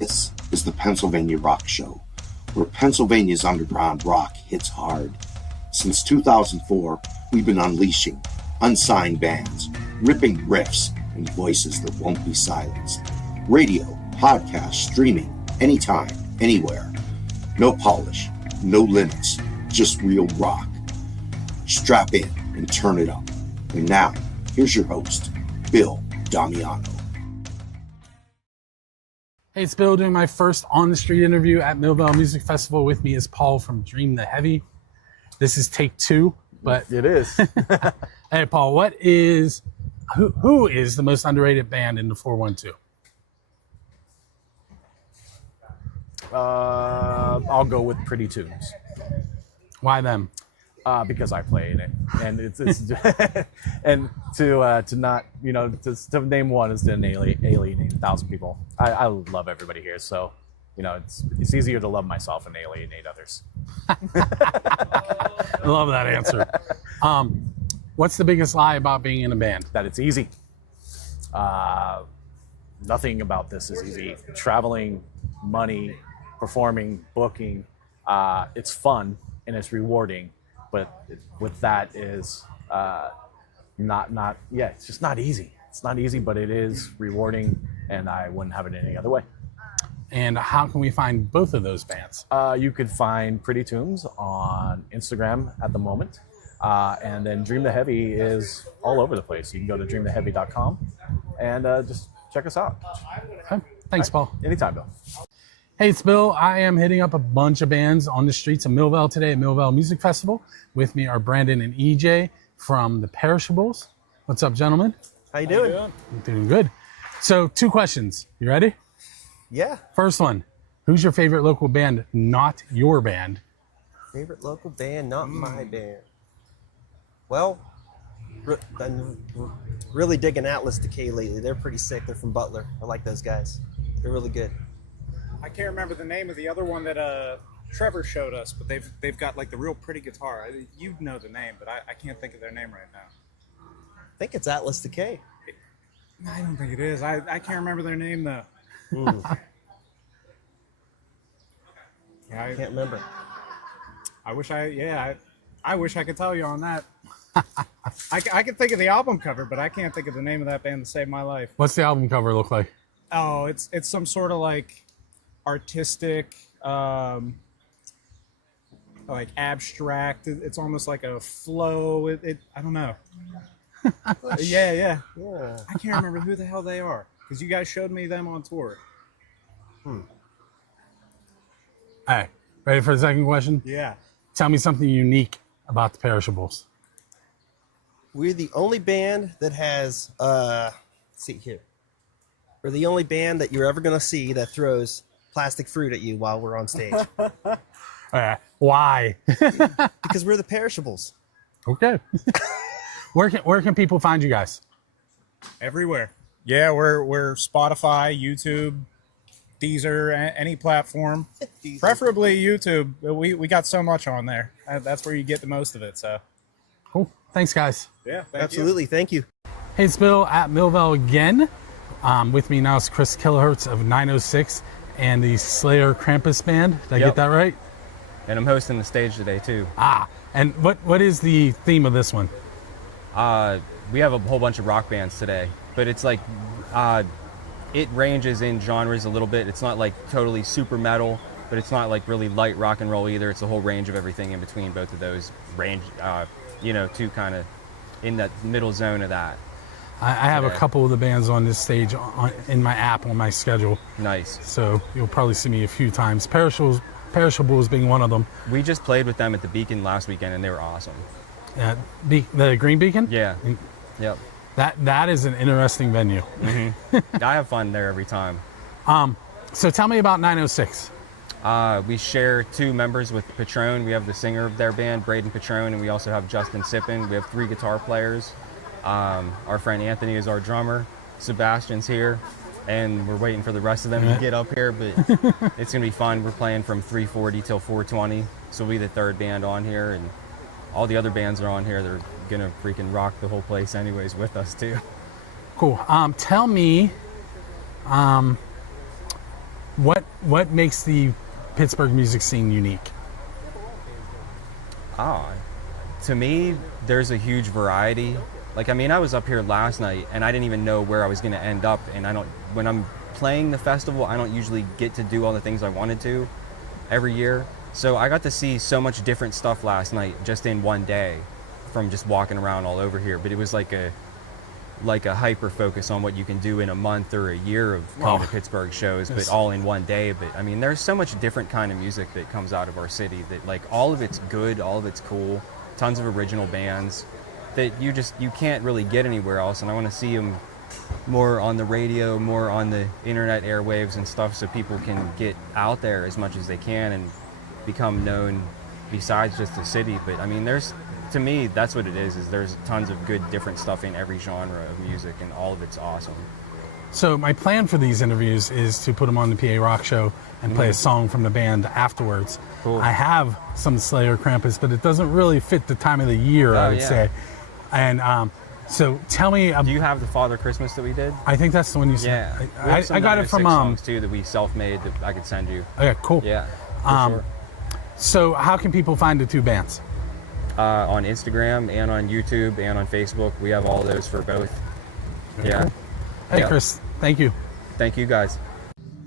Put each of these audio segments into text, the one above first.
This is the Pennsylvania Rock Show, where Pennsylvania's underground rock hits hard. Since 2004, we've been unleashing unsigned bands, ripping riffs, and voices that won't be silenced. Radio, podcast, streaming, anytime, anywhere. No polish, no limits, just real rock. Strap in and turn it up. And now, here's your host, Bill Damiano. Hey, it's Bill doing my first on-the-street interview at Millvale Music Festival. With me is Paul from Dream the Heavy. This is take 2, but... It is. Hey, Paul, who is the most underrated band in the 412? I'll go with Pretty Tunes. Why them? Because I play in it, and it's and to not, to name one is to alienate 1,000 people. I love everybody here, so it's easier to love myself and alienate others. I love that answer. What's the biggest lie about being in a band? That it's easy. Nothing about this is easy. Traveling, money, performing, booking, it's fun and it's rewarding. But with that is it's just not easy. It's not easy, but it is rewarding, and I wouldn't have it any other way. And how can we find both of those bands? You could find Pretty Tunes on Instagram at the moment, and then Dream the Heavy is all over the place. You can go to dreamtheheavy.com and just check us out. Okay. Thanks, Paul. Anytime, Bill. Hey, it's Bill. I am hitting up a bunch of bands on the streets of Millvale today at Millvale Music Festival. With me are Brandon and EJ from the Perishables. What's up, gentlemen? How you doing? I'm doing good. So, 2 questions. You ready? Yeah. First one, who's your favorite local band, not your band? Favorite local band, not my band. Well, I'm really digging Atlas Decay lately. They're pretty sick. They're from Butler. I like those guys. They're really good. I can't remember the name of the other one that Trevor showed us, but they've got like the real pretty guitar. You know the name, but I can't think of their name right now. I think it's Atlas Decay. I don't think it is. I can't remember their name though. Yeah, I can't remember. I wish I could tell you on that. I can think of the album cover, but I can't think of the name of that band to save my life. What's the album cover look like? Oh, it's some sort of like artistic, like abstract. It's almost like a flow. I don't know. Yeah. I can't remember who the hell they are because you guys showed me them on tour. Hey, ready for the second question? Yeah. Tell me something unique about the Perishables. We're the only band that has, let's see here. We're the only band that you're ever going to see that throws plastic fruit at you while we're on stage. Why? Because we're the Perishables. Okay. Where can people find you guys? Everywhere. Yeah, we're Spotify, YouTube, Deezer, any platform. Preferably YouTube. We got so much on there. That's where you get the most of it. So Cool. Thanks, guys. yeah, Absolutely. Thank you. Hey, it's Bill at Millvale again. With me now is Chris Kilohertz of 906 and the Slayer Krampus Band. Did I get that right? And I'm hosting the stage today too. And what is the theme of this one? We have a whole bunch of rock bands today, but it's like it ranges in genres a little bit. It's not like totally super metal, but it's not like really light rock and roll either. It's a whole range of everything in between both of those range, to kind of in that middle zone of that. I have a couple of the bands on this stage in my app on my schedule. Nice. So you'll probably see me a few times. Perishables being one of them. We just played with them at the Beacon last weekend, and they were awesome. The Green Beacon? Yeah. Yep. That is an interesting venue. Mm-hmm. I have fun there every time. So tell me about 906. We share 2 members with Patron. We have the singer of their band, Braden Patron, and we also have Justin Sippin. We have 3 guitar players. Our friend Anthony is our drummer. Sebastian's here, and we're waiting for the rest of them to get up here, but it's going to be fun. We're playing from 3:40 till 4:20, so we'll be the 3rd band on here, and all the other bands are on here. They're gonna freaking rock the whole place anyways with us too. Cool. Tell me, what makes the Pittsburgh music scene unique? To me, there's a huge variety. Like, I mean, I was up here last night and I didn't even know where I was gonna end up. And when I'm playing the festival, I don't usually get to do all the things I wanted to every year. So I got to see so much different stuff last night just in one day from just walking around all over here. But it was like a hyper focus on what you can do in a month or a year of coming to Pittsburgh shows, but all in one day. But I mean, there's so much different kind of music that comes out of our city that, like, all of it's good, all of it's cool, tons of original bands that you can't really get anywhere else. And I want to see them more on the radio, more on the internet airwaves and stuff, so people can get out there as much as they can and become known besides just the city. But I mean, to me, that's what it is there's tons of good different stuff in every genre of music, and all of it's awesome. So my plan for these interviews is to put them on the PA Rock Show and play a song from the band afterwards. Cool. I have some Slayer Krampus, but it doesn't really fit the time of the year, I would say. And so tell me, do you have the Father Christmas that we did? I think that's the one you said. Yeah, I got it from songs too that we self-made that I could send you. Okay, cool. Yeah, for sure. So how can people find the two bands? On Instagram and on YouTube and on Facebook. We have all those for both. Yeah. Cool. Hey, Chris, thank you. Thank you, guys.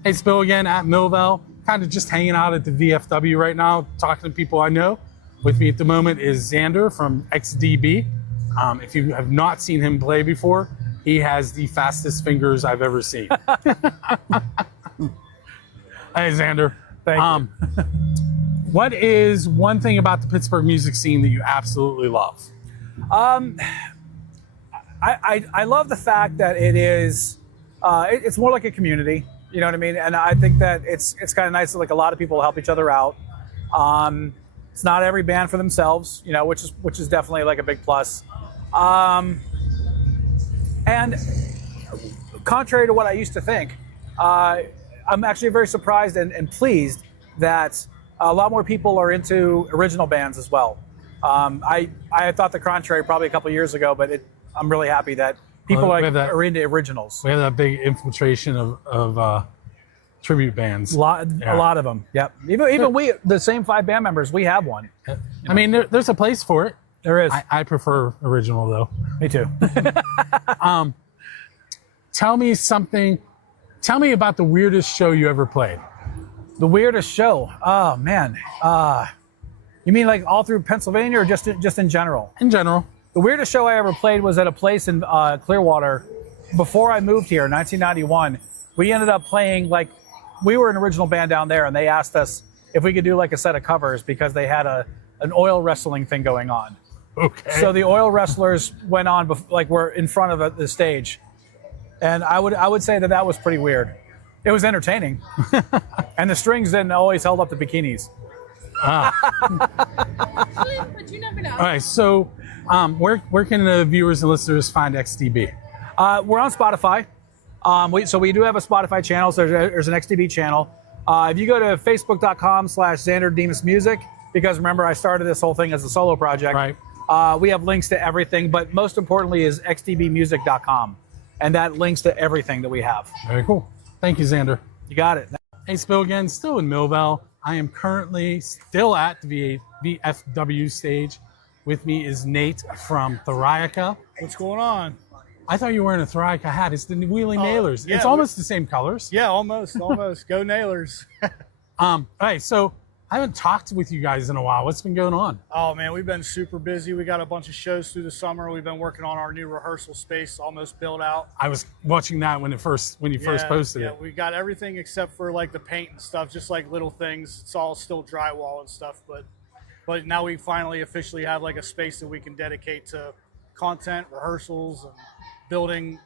Hey, it's Bill again at Millvale. Kind of just hanging out at the VFW right now, talking to people I know. With me at the moment is Xander from XDB. If you have not seen him play before, he has the fastest fingers I've ever seen. Hey, Xander. Thank you. What is one thing about the Pittsburgh music scene that you absolutely love? I love the fact that it is, it's more like a community, you know what I mean? And I think that it's kind of nice that, like, a lot of people help each other out. It's not every band for themselves, you know, which is definitely like a big plus. And contrary to what I used to think, I'm actually very surprised and pleased that a lot more people are into original bands as well. I thought the contrary probably a couple years ago, but I'm really happy that people are into originals. We have that big infiltration of tribute bands. A lot of them. Yep. Even we, the same 5 band members, we have one. I mean, there's a place for it. There is. I prefer original though. Me too. Tell me something. Tell me about the weirdest show you ever played. The weirdest show? Oh man. You mean like all through Pennsylvania or just in general? In general. The weirdest show I ever played was at a place in Clearwater. Before I moved here in 1991, we ended up playing, like, we were an original band down there, and they asked us if we could do like a set of covers because they had an oil wrestling thing going on. Okay. So the oil wrestlers went on, were in front of the stage. And I would say that was pretty weird. It was entertaining. And the strings didn't always held up the bikinis. But you never know. All right, so where can the viewers and listeners find XDB? We're on Spotify. So we do have a Spotify channel. So there's an XDB channel. If you go to facebook.com/Xander Demas Music, because remember, I started this whole thing as a solo project. Right. We have links to everything, but most importantly is xdbmusic.com. And that links to everything that we have. Very cool. Thank you, Xander. You got it. Hey, it's Bill again, still in Millvale. I am currently still at the VFW stage. With me is Nate from Theriaca. What's going on? I thought you were wearing a Theriaca hat. It's the Wheeling Nailers. Yeah, it's almost the same colors. Yeah, almost. Go Nailers. All right, so I haven't talked with you guys in a while. What's been going on? Oh man, we've been super busy. We got a bunch of shows through the summer. We've been working on our new rehearsal space, almost built out. I was watching that when you first posted it. We got everything except for like the paint and stuff, just like little things. It's all still drywall and stuff, but now we finally officially have like a space that we can dedicate to content, rehearsals, and building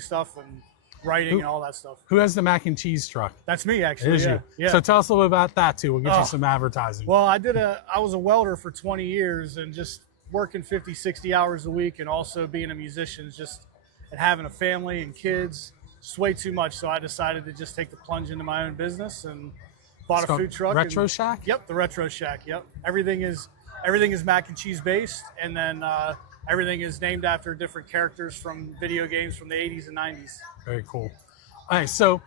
stuff and writing and all that stuff. Who has the mac and cheese truck? That's me, It actually. is Yeah. you. Yeah. So tell us a little about that too. We'll get you some advertising. Well, I was a welder for 20 years and just working 50, 60 hours a week, and also being a musician and having a family and kids, just way too much. So I decided to just take the plunge into my own business and bought a food truck. Retro Shack? Yep, the Retro Shack. Yep. Everything is mac and cheese based, and then Everything is named after different characters from video games from the 80s and 90s. Very cool. All right, so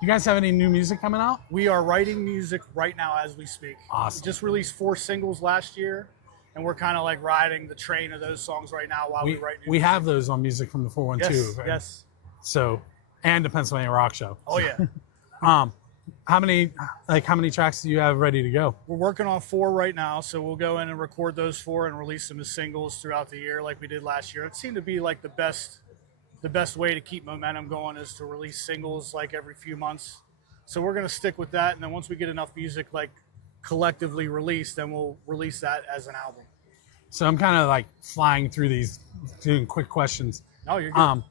you guys have any new music coming out? We are writing music right now as we speak. Awesome. We just released 4 singles last year, and we're kind of like riding the train of those songs right now while we write new We music. have those on music from the 412. Yes, right? yes. So, and the Pennsylvania Rock Show. Oh, yeah. How many tracks do you have ready to go? We're working on 4 right now, so we'll go in and record those 4 and release them as singles throughout the year like we did last year. It seemed to be like the best way to keep momentum going is to release singles like every few months. So we're going to stick with that, and then once we get enough music like collectively released, then we'll release that as an album. So I'm kind of like flying through these, doing quick questions. Oh, you're good.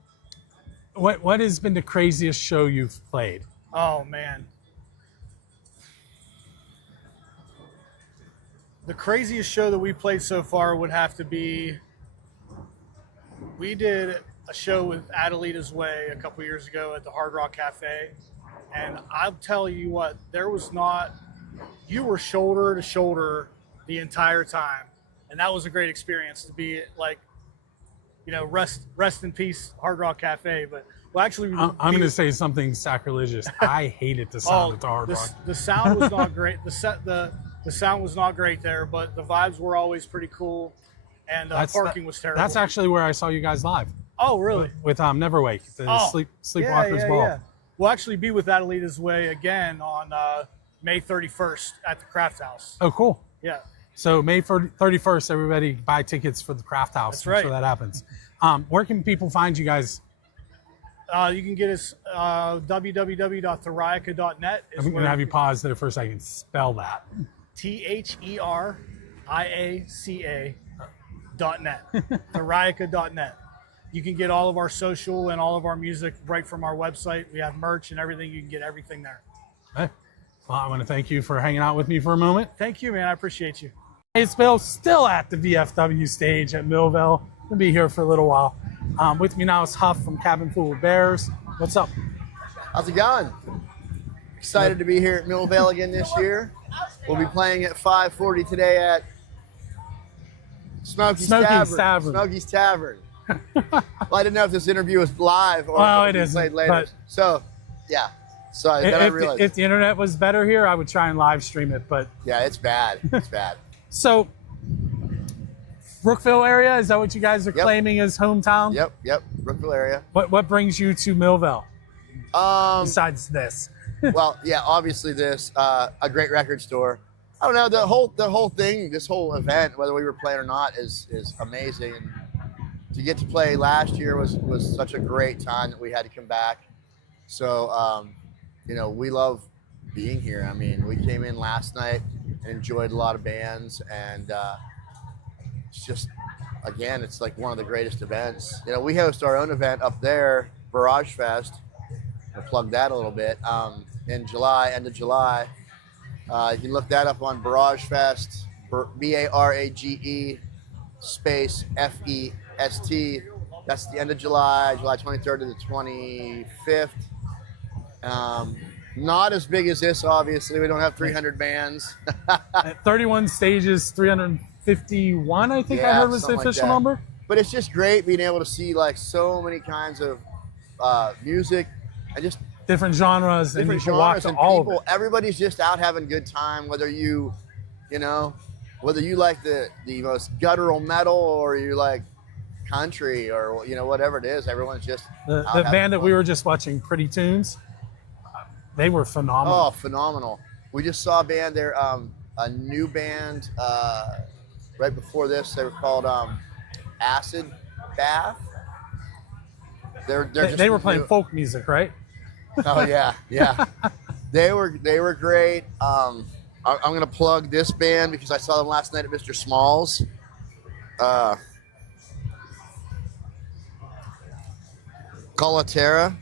What has been the craziest show you've played? Oh, man. The craziest show that we played so far would have to be, we did a show with Adelita's Way a couple years ago at the Hard Rock Cafe. And I'll tell you what, you were shoulder to shoulder the entire time. And that was a great experience to be like, rest in peace, Hard Rock Cafe. But well, actually, I'm going to say something sacrilegious. I hated the sound of the Hard Rock. The sound was not great. The sound was not great there, but the vibes were always pretty cool, and parking was terrible. That's actually where I saw you guys live. Oh, really? With Neverwake, the Sleepwalkers Ball. Yeah. We'll actually be with Adelita's Way again on May 31st at the Craft House. Oh, cool. Yeah. So May 31st, everybody buy tickets for the Craft House. That's right. Make sure that happens. Where can people find you guys? You can get us www.theriaca.net. I'm going to have you pause there for a second. Spell that. THERIACA.net. Theriaca.net. You can get all of our social and all of our music right from our website. We have merch and everything. You can get everything there. Okay. Well, I want to thank you for hanging out with me for a moment. Thank you, man. I appreciate you. Hey, it's Bill, still at the VFW stage at Millvale. We'll be here for a little while. With me now is Huff from Cabin Full of Bears. What's up? How's it going? Excited to be here at Millvale again this year. We'll be playing at 5:40 today at Smokey's Tavern. Smokey's Tavern. Well, I didn't know if this interview was live or it isn't, played later. but so, yeah. Sorry, then I realized. If the internet was better here, I would try and live stream it. But yeah, it's bad. It's bad. So, Brookville area, is that what you guys are claiming as hometown? Yep. Brookville area. What brings you to Millvale? Besides this. Well, yeah, obviously this, a great record store. I don't know, the whole thing, this whole event, whether we were playing or not, is amazing. And to get to play last year was such a great time that we had to come back. So, we love being here. I mean, we came in last night and enjoyed a lot of bands, and it's just, again, it's like one of the greatest events. We host our own event up there, Barrage Fest. I'll plug that a little bit. In July, end of July. You can look that up on Barrage Fest, BARAGE space FEST. That's the end of July 23rd to the 25th. Not as big as this, obviously. We don't have 300 bands. 31 stages, 351, I think I heard was the official number. But it's just great being able to see like so many kinds of music and just different genres, and you can walk to and all people. of it. Everybody's just out having a good time, whether you like the most guttural metal or you like country or whatever it is. Everyone's just the band that we were just watching, Pretty Tunes. They were phenomenal. Oh, phenomenal! We just saw a band there, a new band right before this. They were called Acid Bath. They were playing folk music, right? Oh yeah. They were great. I'm gonna plug this band because I saw them last night at Mr. Small's. Colatura,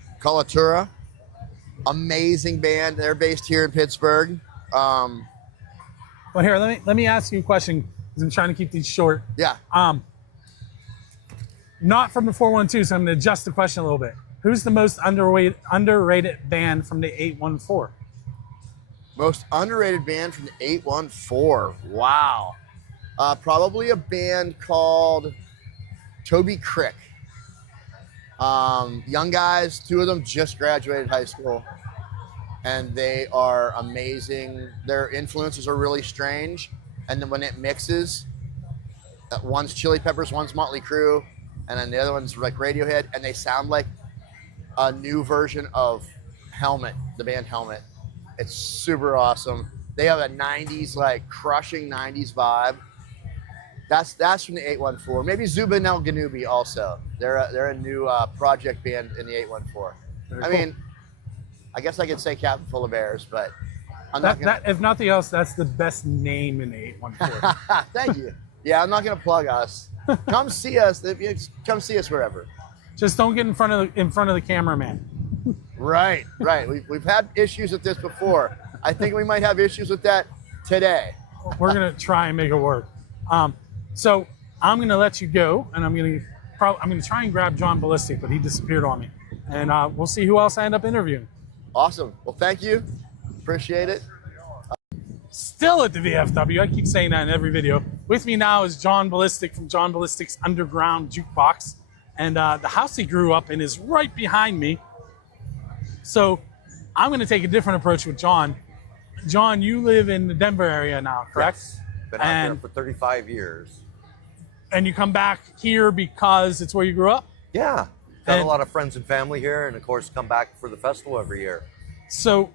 amazing band. They're based here in Pittsburgh. Well, here, let me ask you a question because I'm trying to keep these short. Yeah. Not from the 412, so I'm going to adjust the question a little bit. Who's the most underrated band from the 814? Most underrated band from the 814. Wow. Probably a band called Toby Crick. Young guys, 2 of them just graduated high school, and they are amazing. Their influences are really strange, and then when it mixes, one's Chili Peppers, one's Motley Crue, and then the other one's like Radiohead, and they sound like a new version of Helmet, the band Helmet. It's super awesome. They have a 90s, like crushing 90s vibe. That's from the 814. Maybe Zubin El Ganubi also. They're a new project band in the 814. I mean, I guess I could say Captain Full of Bears, but I'm not gonna... if nothing else, that's the best name in the 814. Thank you. Yeah, I'm not gonna plug us. Come see us. Come see us wherever. Just don't get in front of the cameraman. Right. We've had issues with this before. I think we might have issues with that today. We're gonna try and make it work. So I'm gonna let you go, and I'm gonna try and grab John Ballistic, but he disappeared on me, and we'll see who else I end up interviewing. Awesome. Well, thank you. Appreciate it. Still at the VFW. I keep saying that in every video. With me now is John Ballistic from John Ballistic's Underground Jukebox, and the house he grew up in is right behind me. So I'm going to take a different approach with John. John, you live in the Denver area now, correct? Yes. Been out there for 35 years. And you come back here because it's where you grew up? Yeah. Got a lot of friends and family here, and of course come back for the festival every year. So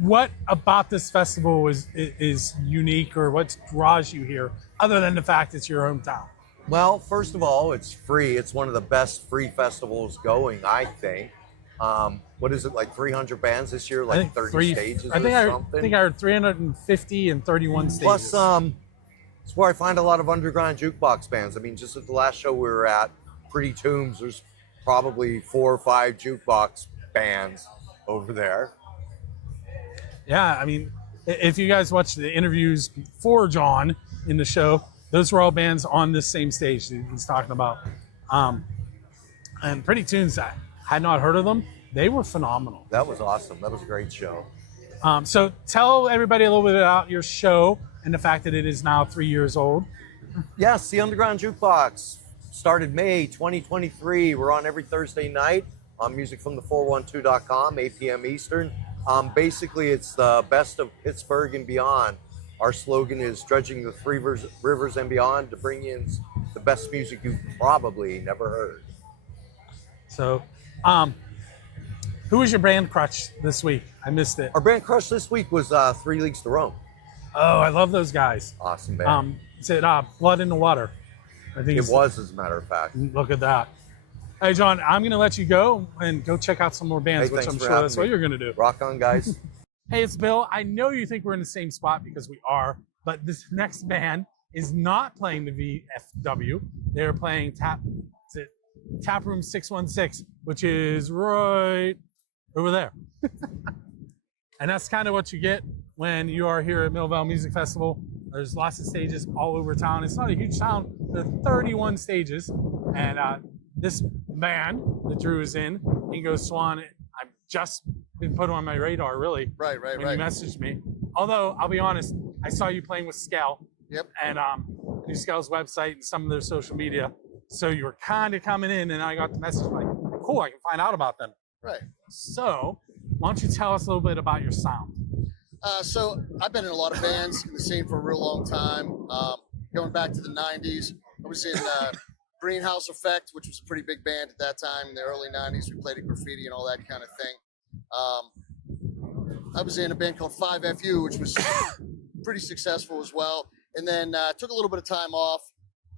what about this festival is unique, or what draws you here, other than the fact it's your hometown? Well, first of all, it's free. It's one of the best free festivals going, I think. What is it, like 300 bands this year, like 30 stages or something? I think I heard 350 and 31 stages. Plus, it's where I find a lot of underground jukebox bands. I mean, just at the last show we were at, Pretty Tombs, there's probably 4 or 5 jukebox bands over there. Yeah, I mean, if you guys watch the interviews for John in the show, those were all bands on this same stage that he's talking about. And Pretty Tunes, I had not heard of them. They were phenomenal. That was awesome. That was a great show. So tell everybody a little bit about your show and the fact that it is now 3 years old. Yes, the Underground Jukebox started May 2023. We're on every Thursday night on musicfromthe412.com, 8 p.m. Eastern. Basically, it's the best of Pittsburgh and beyond. Our slogan is dredging the 3 rivers and beyond to bring in the best music you've probably never heard. So, who was your band crush this week? I missed it. Our band crush this week was 3 Leagues to Rome. Oh, I love those guys. Awesome band. Is it Blood in the Water? I think it was, as a matter of fact. Look at that. Hey, John, I'm going to let you go and go check out some more bands, which I'm sure that's what you're going to do. Rock on, guys. Hey, it's Bill. I know you think we're in the same spot because we are, but this next band is not playing the VFW. They're playing Taproom 616, which is right over there. And that's kind of what you get when you are here at Millvale Music Festival. There's lots of stages all over town. It's not a huge town. There are 31 stages. And this band that Drew is in, Ingo Swan, I've just been put on my radar, really. Right. When you messaged me. Although, I'll be honest, I saw you playing with Scal. Yep. And knew Scal's website and some of their social media. So you were kind of coming in, and I got the message like, cool, I can find out about them. Right. So, why don't you tell us a little bit about your sound? So I've been in a lot of bands in the scene for a real long time. Going back to the 90s, I was in Greenhouse Effect, which was a pretty big band at that time in the early 90s. We played at Graffiti and all that kind of thing. I was in a band called 5FU, which was pretty successful as well. And then took a little bit of time off,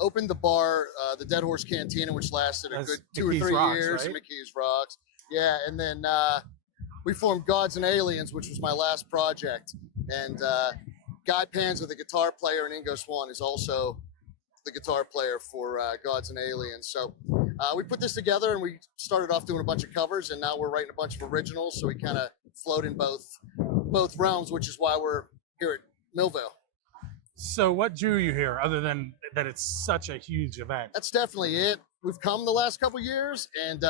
opened the bar, the Dead Horse Cantina, which lasted a good 2 or 3 years. Right? McKee's Rocks. Yeah, and then we formed Gods and Aliens, which was my last project. And Guy Panza, the guitar player, and Ingo Swan is also the guitar player for Gods and Aliens. So we put this together, and we started off doing a bunch of covers, and now we're writing a bunch of originals. So we kind of float in both realms, which is why we're here at Millvale. So what drew you here, other than that it's such a huge event? That's definitely it. We've come the last couple years, and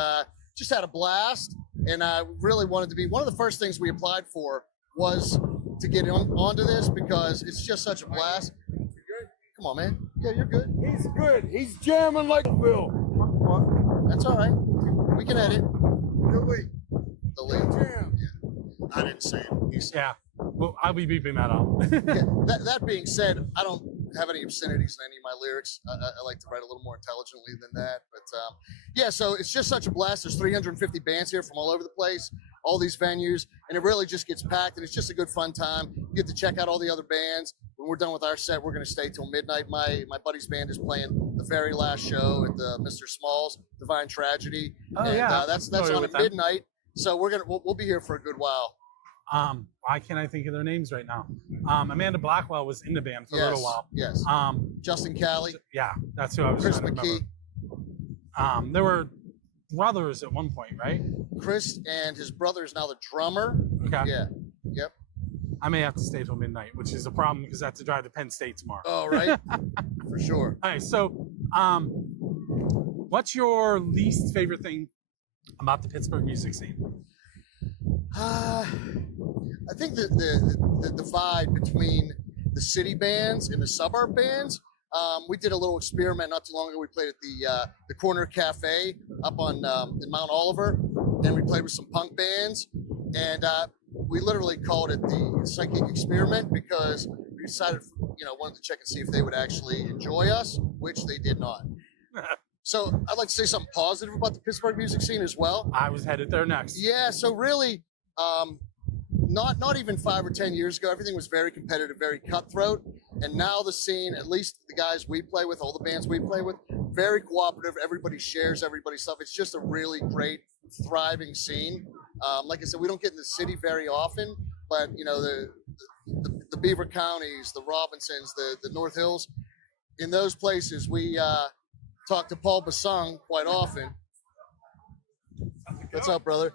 just had a blast. And I really wanted to be, one of the first things we applied for was to get onto this because it's just such a blast. You good? Come on, man. Yeah, you're good. He's good. He's jamming like Bill. That's all right. We can edit. The lead. Yeah. I didn't say it. He said Yeah. Well, I'll be beeping that out. yeah. That being said, I don't have any obscenities in any of my lyrics. I like to write a little more intelligently than that. But yeah, so it's just such a blast. There's 350 bands here from all over the place, all these venues, and it really just gets packed, and it's just a good fun time. You get to check out all the other bands. When we're done with our set, we're going to stay till midnight. My buddy's band is playing the very last show at the Mr. Small's Divine Tragedy. Oh, and, yeah. that's Familiar on with at them. midnight. So we'll be here for a good while. Why can't I think of their names right now? Amanda Blackwell was in the band for a little while. Yes. Justin Cali. Yeah, that's who I was Chris trying to McKee. remember. There were brothers at one point, right? Chris and his brother is now the drummer. Okay. Yeah. Yep. I may have to stay till midnight, which is a problem because I have to drive to Penn State tomorrow. Oh, right. For sure. All right, so what's your least favorite thing about the Pittsburgh music scene? I think the divide between the city bands and the suburb bands. We did a little experiment not too long ago. We played at the Corner Cafe up on in Mount Oliver, and we played with some punk bands, and we literally called it the psychic experiment because we decided, wanted to check and see if they would actually enjoy us, which they did not. So I'd like to say something positive about the Pittsburgh music scene as well. I was headed there next. Yeah, so really, not even 5 or 10 years ago, everything was very competitive, very cutthroat. And now the scene, at least the guys we play with, all the bands we play with, very cooperative. Everybody shares everybody's stuff. It's just a really great, thriving scene. Like I said, we don't get in the city very often, but the Beaver Counties, the Robinsons, the North Hills, in those places, we talk to Paul Basung quite often. What's up, brother?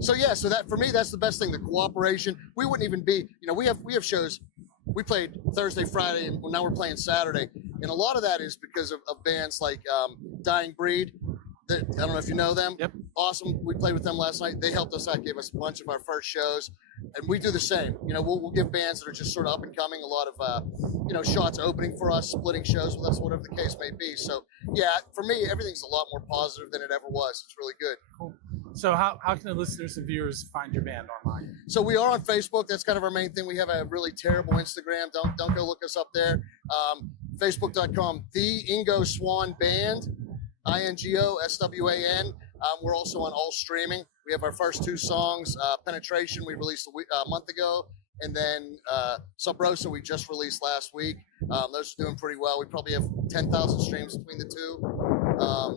So yeah, so that for me, that's the best thing, the cooperation. We wouldn't even be, we have shows. We played Thursday, Friday, and now we're playing Saturday. And a lot of that is because of bands like Dying Breed. I don't know if you know them. Yep. Awesome. We played with them last night. They helped us out, gave us a bunch of our first shows. And we do the same. We'll give bands that are just sort of up and coming a lot of, shots opening for us, splitting shows with us, whatever the case may be. So yeah, for me, everything's a lot more positive than it ever was. It's really good. Cool. So how can the listeners and viewers find your band online? So we are on Facebook. That's kind of our main thing. We have a really terrible Instagram. Don't go look us up there. Facebook.com, The Ingo Swan Band, INGOSWAN. We're also on all streaming. We have our first 2 songs, Penetration, we released a month ago, and then Sub Rosa, we just released last week. Those are doing pretty well. We probably have 10,000 streams between the 2.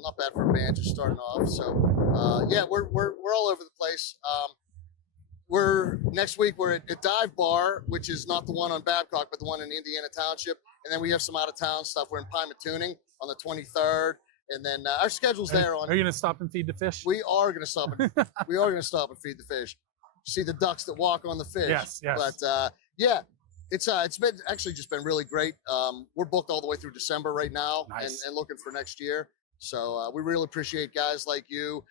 Not bad for a band just starting off. So yeah, we're all over the place. Next week we're at Dive Bar, which is not the one on Babcock, but the one in Indiana Township. And then we have some out of town stuff. We're in Pymatooning on the 23rd. And then our schedule's there on. Are you going to stop and feed the fish? We are going to stop and feed the fish. See the ducks that walk on the fish. Yes. But yeah, it's been actually just been really great. We're booked all the way through December right now, Nice. and looking for next year. So we really appreciate guys like you.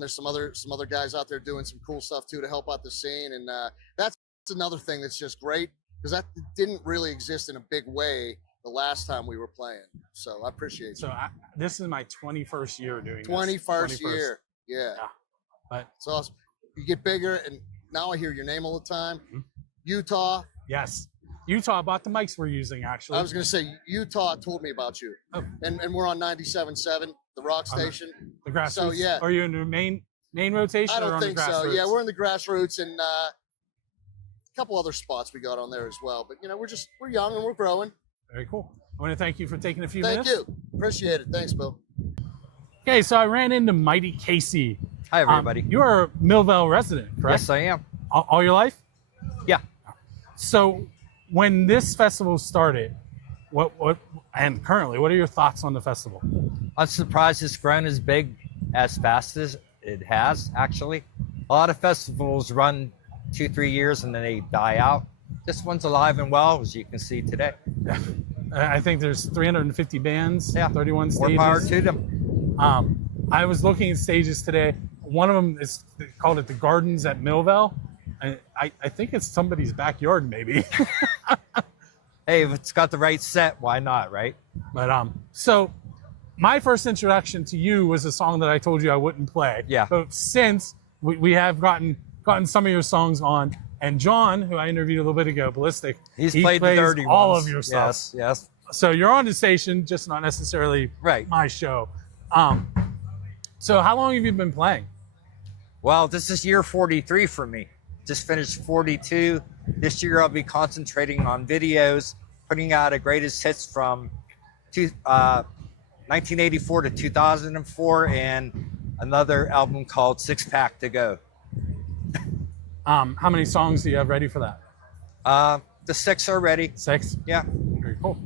There's some other guys out there doing some cool stuff too to help out the scene, and that's another thing that's just great because that didn't really exist in a big way the last time we were playing. So I appreciate it. So this is my 21st year doing 21st year. Yeah. But it's awesome. You get bigger, and now I hear your name all the time. Mm-hmm. Utah. Yes. Utah bought the mics we're using, actually. I was going to say, Utah told me about you. Oh. And we're on 97.7, the rock station. The grassroots. So, yeah. Are you in the main rotation I or don't on think the grassroots? so. Yeah, we're in the grassroots and a couple other spots we got on there as well. But, we're young and we're growing. Very cool. I want to thank you for taking a few Thank minutes. you. Appreciate it. Thanks, Bill. Okay, so I ran into Mighty Casey. Hi, everybody. You're a Millvale resident, correct? Yes, I am. All your life? Yeah. So when this festival started, what and currently, what are your thoughts on the festival? I'm surprised it's grown as big as fast as it has, actually. A lot of festivals run 2-3 years and then they die out. This one's alive and well, as you can see today. I think there's 350 bands, 31 stages. More power to them. I was looking at stages today. One of them is called it the Gardens at Millvale. I think it's somebody's backyard, maybe. Hey, if it's got the right set, why not, right? But so my first introduction to you was a song that I told you I wouldn't play. Yeah. But since we have gotten some of your songs on, and John, who I interviewed a little bit ago, Ballistic, He plays played the dirty all ones. of your stuff. Yes, yes. So you're on the station, just not necessarily Right. my show. So how long have you been playing? Well, this is year 43 for me. Just finished 42. This year I'll be concentrating on videos, putting out a greatest hits from 1984 to 2004, and another album called Six Pack to Go. How many songs do you have ready for that? The 6 are ready. 6? Yeah. Very cool.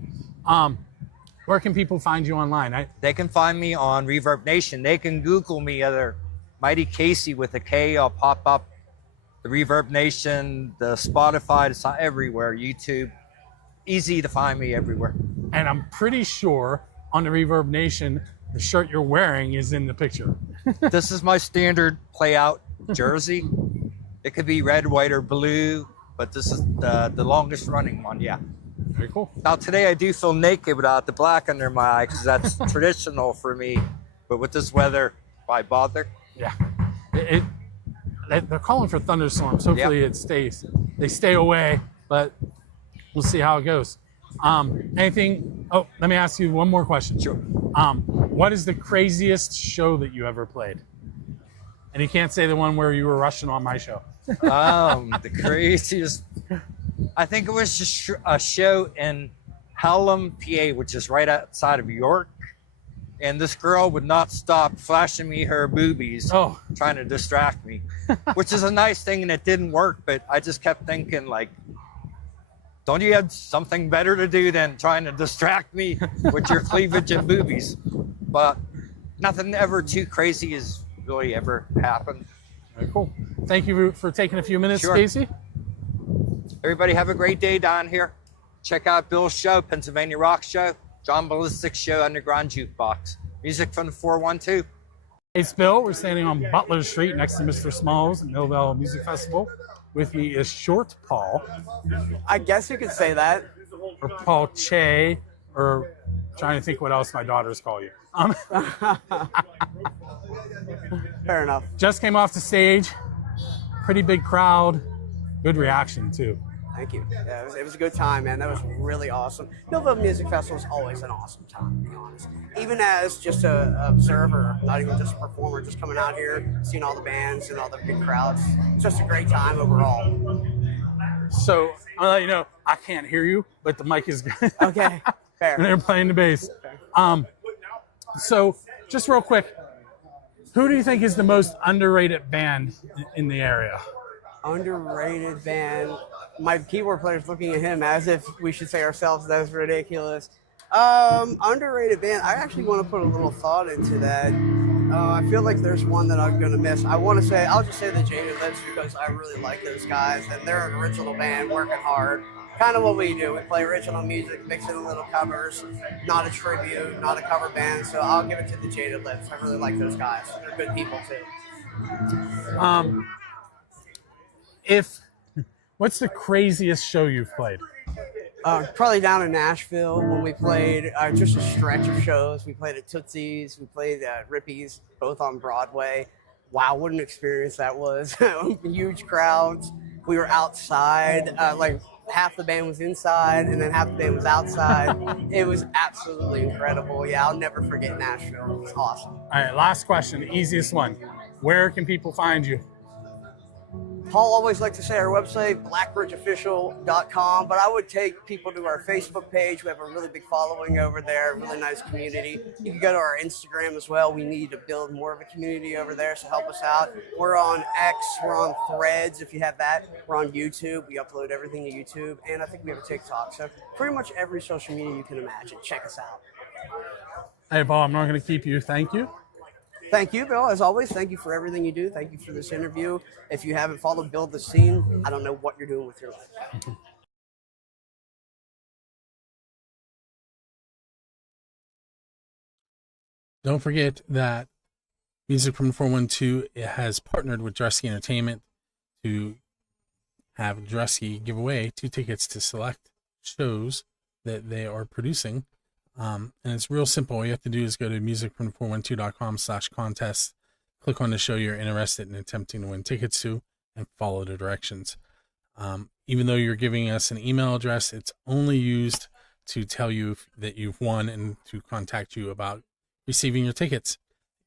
Where can people find you online? They can find me on Reverb Nation. They can Google me, either Mighty Casey with a K. I'll pop up. The Reverb Nation, the Spotify, it's not everywhere. YouTube, easy to find me everywhere. And I'm pretty sure on the Reverb Nation, the shirt you're wearing is in the picture. This is my standard play out jersey. It could be red, white, or blue, but this is the longest running one. Yeah. Very cool. Now today I do feel naked without the black under my eye because that's traditional for me. But with this weather, why bother? Yeah. They're calling for thunderstorms. Hopefully it stays. They stay away, but we'll see how it goes. Anything? Oh, let me ask you one more question. Sure. What is the craziest show that you ever played? And you can't say the one where you were rushing on my show. The craziest. I think it was just a show in Hallam, PA, which is right outside of York. And this girl would not stop flashing me her boobies, trying to distract me, which is a nice thing, and it didn't work. But I just kept thinking, like, don't you have something better to do than trying to distract me with your cleavage and boobies? But nothing ever too crazy has really ever happened. Very cool. Thank you for taking a few minutes, Sure. Casey. Everybody have a great day down here. Check out Bill's show, Pennsylvania Rock Show, John Ballistic Show, Underground Jukebox. Music from the 412. Hey, it's Bill. We're standing on Butler Street next to Mr. Smalls at Millvale Music Festival. With me is Short Paul. I guess you could say that. Or Paul Che, or trying to think what else my daughters call you. Fair enough. Just came off the stage. Pretty big crowd. Good reaction, too. Thank you. Yeah, it was a good time, man. That was really awesome. Millvale Music Festival is always an awesome time, to be honest. Even as just an observer, not even just a performer, just coming out here, seeing all the bands and all the big crowds. It's just a great time overall. So, I'll let you know, I can't hear you, but the mic is good. Okay, fair. And they're playing the bass. So, just real quick, who do you think is the most underrated band in the area? Underrated band. My keyboard player's looking at him as if we should say ourselves. That was ridiculous. Underrated band. I actually want to put a little thought into that. I feel like there's one that I'm gonna miss. I'll just say the Jaded Lips because I really like those guys and they're an original band working hard. Kind of what we do. We play original music, mix in a little covers. Not a tribute, not a cover band. So I'll give it to the Jaded Lips. I really like those guys. They're good people too. What's the craziest show you've played? Probably down in Nashville when we played just a stretch of shows. We played at Tootsie's, we played at Rippy's, both on Broadway. Wow, what an experience that was. Huge crowds. We were outside, like half the band was inside and then half the band was outside. It was absolutely incredible. Yeah, I'll never forget Nashville. It was awesome. All right, last question, the easiest one. Where can people find you? Paul always likes to say our website, blackbridgeofficial.com, but I would take people to our Facebook page. We have a really big following over there, really nice community. You can go to our Instagram as well. We need to build more of a community over there, so help us out. We're on X, we're on Threads, if you have that. We're on YouTube. We upload everything to YouTube, and I think we have a TikTok. So pretty much every social media you can imagine. Check us out. Hey, Paul, I'm not going to keep you. Thank you. Thank you, Bill. As always, thank you for everything you do. Thank you for this interview. If you haven't followed Build the Scene, I don't know what you're doing with your life. Don't forget that Music from the 412 has partnered with Dresky Entertainment to have Dresky give away 2 tickets to select shows that they are producing And it's real simple. All you have to do is go to musicfrom412.com/contest, click on the show you're interested in attempting to win tickets to, and follow the directions. Even though you're giving us an email address, it's only used to tell you that you've won and to contact you about receiving your tickets.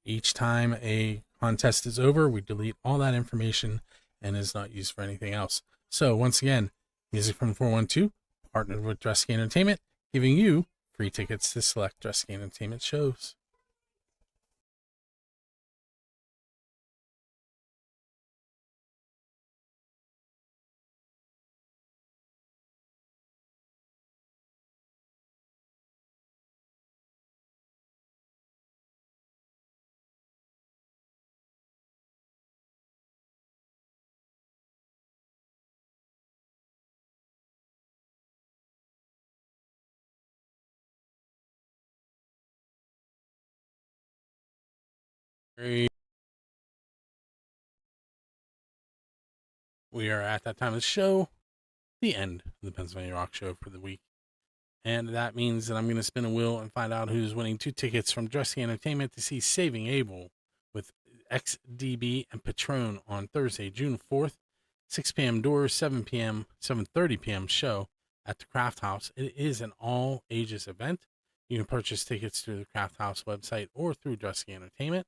Each time a contest is over, we delete all that information and is not used for anything else. So once again, Music from 412, partnered with Dresky Entertainment, giving you free tickets to select Dresky Entertainment shows. We are at that time of the show, the end of the Pennsylvania Rock Show for the week. And that means that I'm going to spin a wheel and find out who's winning 2 tickets from Dresky Entertainment to see Saving Abel with XDB and Patron on Thursday, June 4th, 6 p.m. doors, 7:30 p.m. show at the Craft House. It is an all ages event. You can purchase tickets through the Craft House website or through Dresky Entertainment.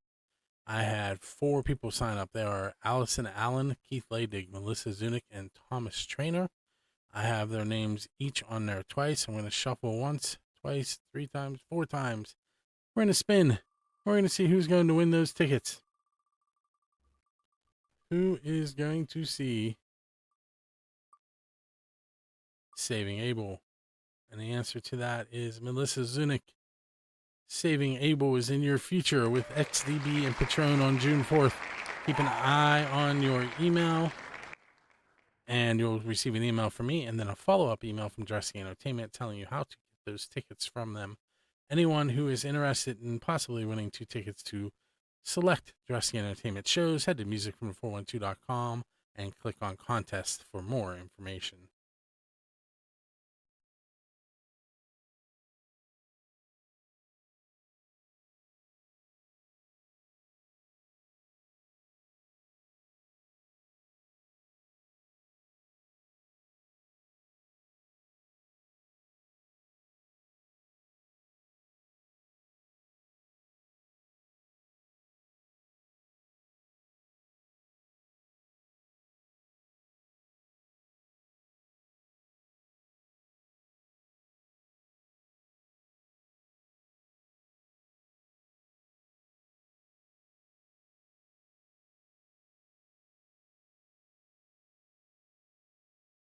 I had 4 people sign up. There are Allison Allen, Keith Laydig, Melissa Zunick, and Thomas Trainer. I have their names each on there twice. I'm going to shuffle once, twice, 3 times, 4 times. We're going to spin. We're going to see who's going to win those tickets. Who is going to see Saving Abel? And the answer to that is Melissa Zunick. Saving Abel is in your future with XDB and Patron on June 4th. Keep an eye on your email, and you'll receive an email from me and then a follow-up email from Dresky Entertainment telling you how to get those tickets from them. Anyone who is interested in possibly winning 2 tickets to select Dresky Entertainment shows, head to musicfrom412.com and click on contest for more information.